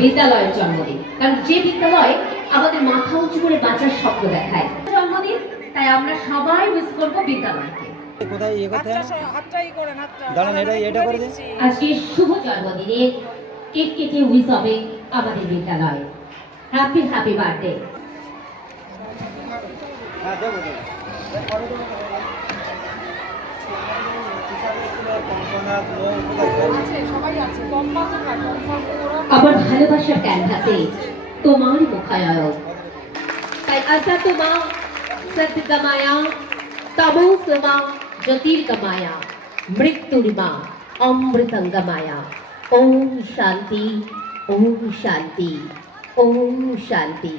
বিদ্যালয়ের জন্মদিন, কারণ যে বিদ্যালয় আমাদের মাথা উঁচু করে বাঁচার স্বপ্ন দেখায় জন্মদিন, তাই আমরা সবাই মিস করবো বিদ্যালয়কে। আজকে শুভ জন্মদিনে কেক কেটে উইশ হবে আমাদের বিদ্যালয়। Happy happy birthday. আমার ভালোবাসার ক্যানভাসে তোমার মুখায়ন, তাই আশা তোমা সদ্গমায়া তমো সমা জ্যোতির্গমায়া মৃত্যুর্মা অমৃতঙ্গমায়া। ওম শান্তি, ওম শান্তি, ওম শান্তি।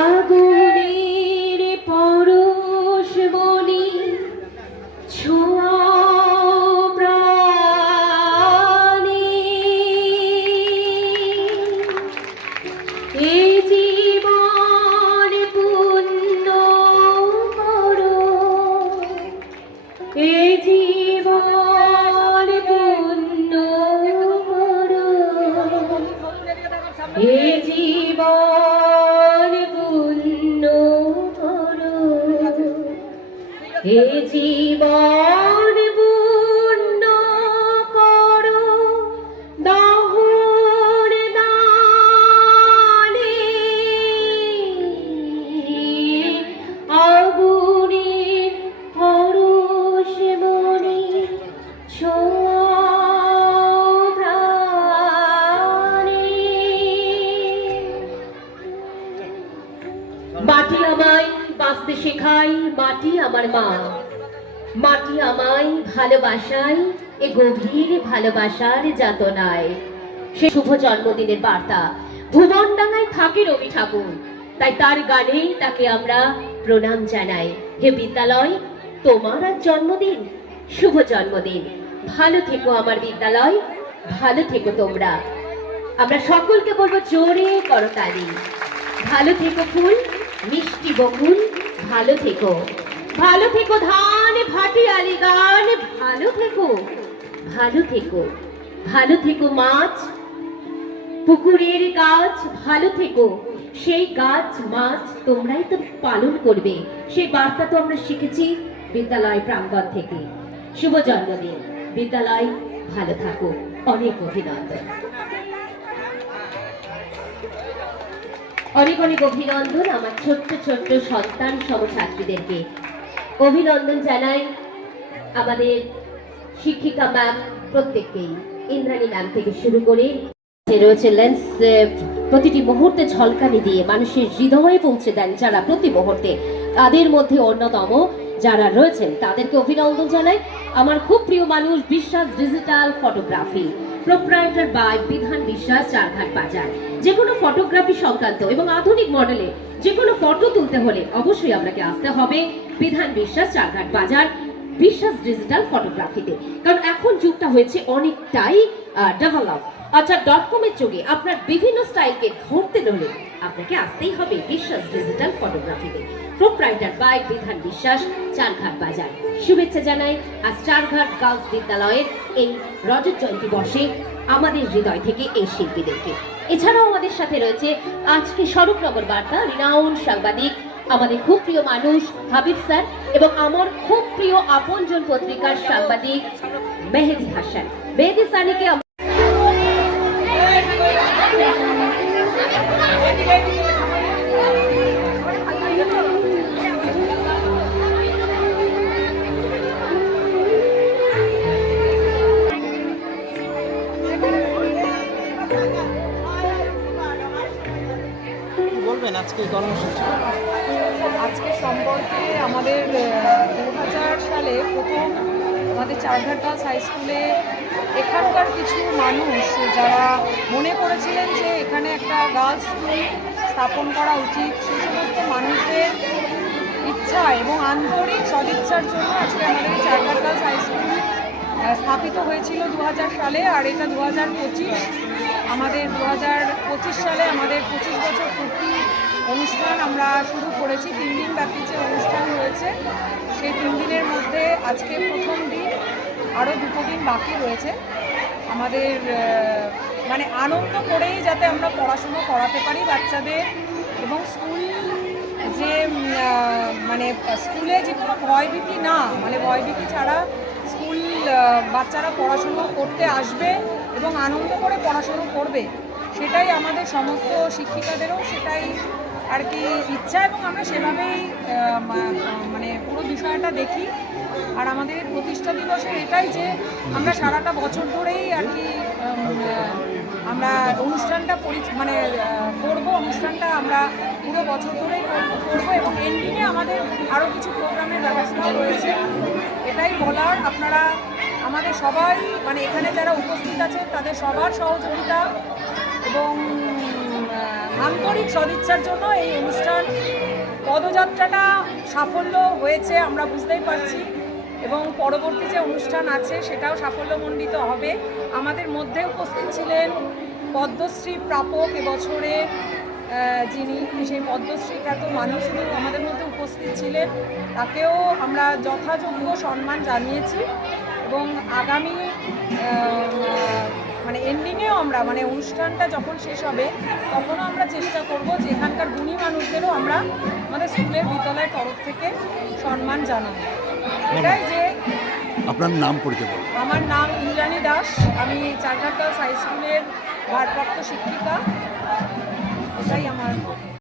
আগুনের পরশ মনি ছোঁয়া প্রাণে, এই জীবন পূর্ণ করো, এই জীবন পূর্ণ করো, এই জীবন পূর্ণ করো, এই জীবন পূর্ণ করো। দহন দানে আগুনের পরশ মনি ছোঁয়া প্রাণে। মাটি আমায় বাঁচতে শেখায়, মাটি আমার মা, মাটি আমায় ভালোবাসায়, এ গভীর ভালোবাসার যাতনায়। সে শুভ জন্মদিনের বার্তা ভুবনডাঙ্গায় থাকে রবি ঠাকুর, তাই তার গানেই তাকে আমরা প্রণাম জানাই। হে বিদ্যালয়, তোমার আজ জন্মদিন, শুভ জন্মদিন। ভালো থেকো আমার বিদ্যালয়, ভালো থেকো তোমরা। আমরা সকলকে বলবো জোরে করতালি। ভালো থেকো ফুল, মিষ্টি বকুল, ভালো থেকো, ভালো থেকো ধান ভাটি আলি গান, ভালো থেকো, ভালো থেকো, ভালো থেকো মাছ পুকুরের গাছ, ভালো থেকো। সেই গাছ মাছ তোমরাই তো পালন করবে, সেই বার্তা তো আমরা শিখেছি বিদ্যালয় প্রাঙ্গণ থেকে। শুভ জন্মদিন বিদ্যালয়, ভালো থাকো। অনেক অভিনন্দন, অনেক অনেক অভিনন্দন আমার ছোট্ট ছোট্ট সন্তান সহ ছাত্রীদেরকে। অভিনন্দন জানাই আমাদের শিক্ষিকা ম্যাম প্রত্যেককেই, ইন্দ্রাণী ম্যাম থেকে শুরু করে রয়েছে লেন্স, প্রতিটি মুহূর্তে ঝলকানি দিয়ে মানুষের হৃদয়ে পৌঁছে দেন যারা প্রতি মুহূর্তে, তাদের মধ্যে অন্যতম যারা রয়েছেন তাদেরকে অভিনন্দন জানাই। আমার খুব প্রিয় মানুষ বিশ্বাস ডিজিটাল ফটোগ্রাফি, প্রোপ্রাইটার বাই বিধান বিশ্বাস, চারঘাট বাজার। যে কোনো ফটোগ্রাফি সংক্রান্ত এবং আধুনিক মডেলে যে কোনো ফটো তুলতে হলে অবশ্যই আপনাকে আসতে হবে বিধান বিশ্বাস, চারঘাট বাজার, বিশ্বাস ডিজিটাল ফটোগ্রাফিতে। কারণ এখন যুগটা হয়েছে অনেকটাই ডেভেলপ, অর্থাৎ .com এর যুগে আপনার বিভিন্ন স্টাইলকে ধরতে হলে আপনাকে আসতেই হবে বিশ্বাস ডিজিটাল ফটোগ্রাফিতে। প্রোপ্রাইটার বাই বিধান বিশ্বাস, চারঘাট বাজার। শুভেচ্ছা জানাই আজ চারঘাট গার্লস বিদ্যালয়ের এই রজত জয়ন্তী বর্ষে আমাদের হৃদয় থেকে এই শিল্পীদেরকে। এছাড়াও আমাদের সাথে রয়েছে আজকে স্বরূপনগর বার্তা রিনাউন্ড সাংবাদিক, আমাদের খুব প্রিয় মানুষ হাবিব স্যার, এবং আমার খুব প্রিয় আপনজন পত্রিকার সাংবাদিক মেহেদি হাসান। মেহেদি সানিকে আজকে কর্মসূচি, আজকে সম্পর্কে আমাদের 2000 সালে প্রথম আমাদের চারঘাট গার্লস হাই স্কুলে এখানকার কিছু মানুষ যারা মনে করেছিলেন যে এখানে একটা গার্লস স্কুল স্থাপন করা উচিত, সেই সমস্ত মানুষদের ইচ্ছা এবং আন্তরিক সদিচ্ছার জন্য আজকে আমাদের এই চারঘাট গার্লস হাই স্কুল স্থাপিত হয়েছিল 2000 সালে। আর এটা 2025, আমাদের 2025 সালে আমাদের 25 বছর পূর্তি অনুষ্ঠান আমরা শুরু করেছি। 3 দিন ব্যাপী যে অনুষ্ঠান হয়েছে সেই 3 দিনের মধ্যে আজকে প্রথম দিন, আরও 2 দিন বাকি রয়েছে। আমাদের মানে আনন্দ করেই যাতে আমরা পড়াশুনো করাতে পারি বাচ্চাদের, এবং স্কুল যে মানে স্কুলে যে কোনো ভয়ভীতি না, মানে ভয়ভীতি ছাড়া স্কুল বাচ্চারা পড়াশুনো করতে আসবে এবং আনন্দ করে পড়াশুনো করবে, সেটাই আমাদের সমস্ত শিক্ষিকাদেরও সেটাই আর কি ইচ্ছা, এবং আমরা সেভাবেই মানে পুরো বিষয়টা দেখি। আর আমাদের প্রতিষ্ঠা দিবসের এটাই যে আমরা সারাটা বছর ধরেই আর কি আমরা অনুষ্ঠানটা মানে করব, অনুষ্ঠানটা আমরা পুরো বছর ধরেই করবো, এবং এন্ডিংয়ে আমাদের আরও কিছু প্রোগ্রামের ব্যবস্থাও রয়েছে। এটাই বলার, আপনারা আমাদের সবাই মানে এখানে যারা উপস্থিত আছে তাদের সবার সহযোগিতা এবং আন্তরিক সদিচ্ছার জন্য এই অনুষ্ঠান পদযাত্রাটা সাফল্য হয়েছে আমরা বুঝতেই পারছি, এবং পরবর্তী যে অনুষ্ঠান আছে সেটাও সাফল্যমণ্ডিত হবে। আমাদের মধ্যে উপস্থিত ছিলেন পদ্মশ্রী প্রাপক এবছরে, যিনি সেই পদ্মশ্রী প্রাপ্ত মানুষগুলো আমাদের মধ্যে উপস্থিত ছিলেন, তাকেও আমরা যথাযোগ্য সম্মান জানিয়েছি, এবং আগামী মানে এন্ডিংয়েও আমরা মানে অনুষ্ঠানটা যখন শেষ হবে তখনও আমরা চেষ্টা করব যে এখানকার গুণী মানুষদেরও আমরা আমাদের স্কুলের বিদ্যালয়ের তরফ থেকে সম্মান জানাবো। এটাই যে আপনার নাম পরিচয় বলুন। আমার নাম ইন্দ্রাণী দাস, আমি চারঘাট গার্লস হাই স্কুলের ভারপ্রাপ্ত শিক্ষিকা। এটাই আমার